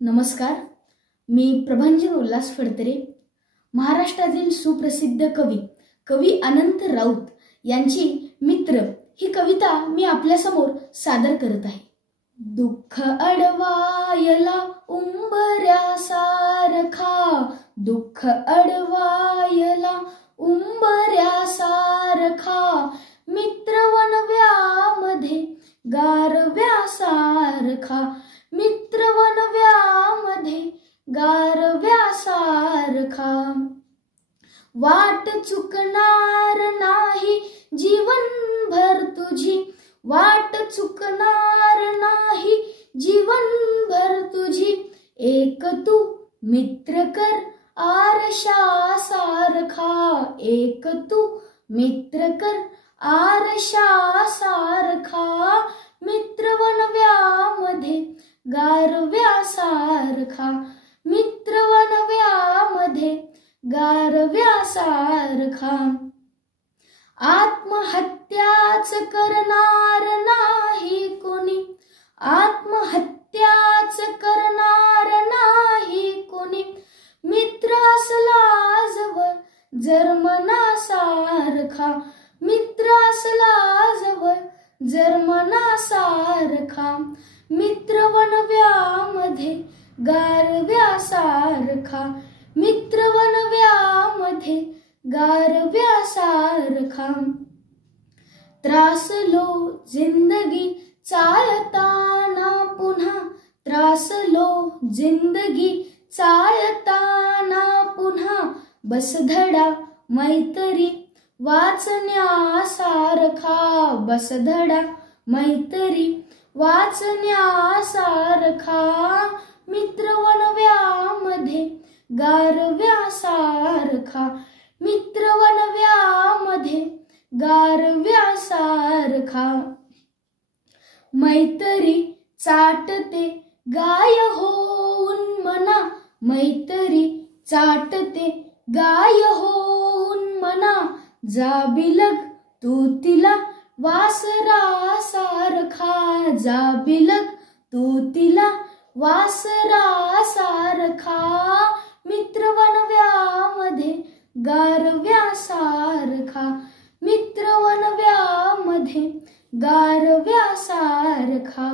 नमस्कार, मी प्रभंजन उल्हास फडतरे, महाराष्ट्रातील सुप्रसिद्ध कवी अनंत राऊत यांची मित्र ही कविता मी आपल्यासमोर सादर करत आहे। दुःख अडवायला उंबऱ्यासारखा, दुःख अडवायला उंबऱ्यासारखा, मित्र वनव्यामध्ये गारव्यासारखा, मित्र वनव्यामध्ये गारव्यासारखा, वाट चुकणार नाही जीवनभर तुझी, वाट चुकणार नाही जीवनभर तुझी, एक तू मित्र कर आरशासारखा, एक तू मित्र कर आरशासारखा, मित्र वनव्यामध्ये गारव्यासारखा, मित्र वनव्यामध्ये गारव्यासारखा, आत्महत्याच करणार नाही कोणी, आत्महत्याच करणार नाही कोणी, मित्र असला जवळ जर मनासारखा, मित्र असला जवळ जर मनासारखा, मित्र वनव्यामध्ये गारव्यासारखा, मित्र वनव्यामध्ये गारव्यासारखा, त्रासलो जिंदगी चालताना पुन्हा, त्रासलो जिंदगी चालताना पुन्हा, बसधडा मैत्री वाचण्यासारखा, बसधडा मैत्री वाचण्यासारखा, मित्र वनव्यामध्ये गारव्यासारखा, मित्र वनव्यामध्ये गारव्यासारखा, मैत्री चाटते गाय होऊन मना, मैत्री चाटते गाय होऊन मना, जा बिलग तू तिला वासरासारखा, जा बिलग तू तिला वासरासारखा, मित्र वनव्यामध्ये गारव्यासारखा, मित्र वनव्यामध्ये गारव्यासारखा,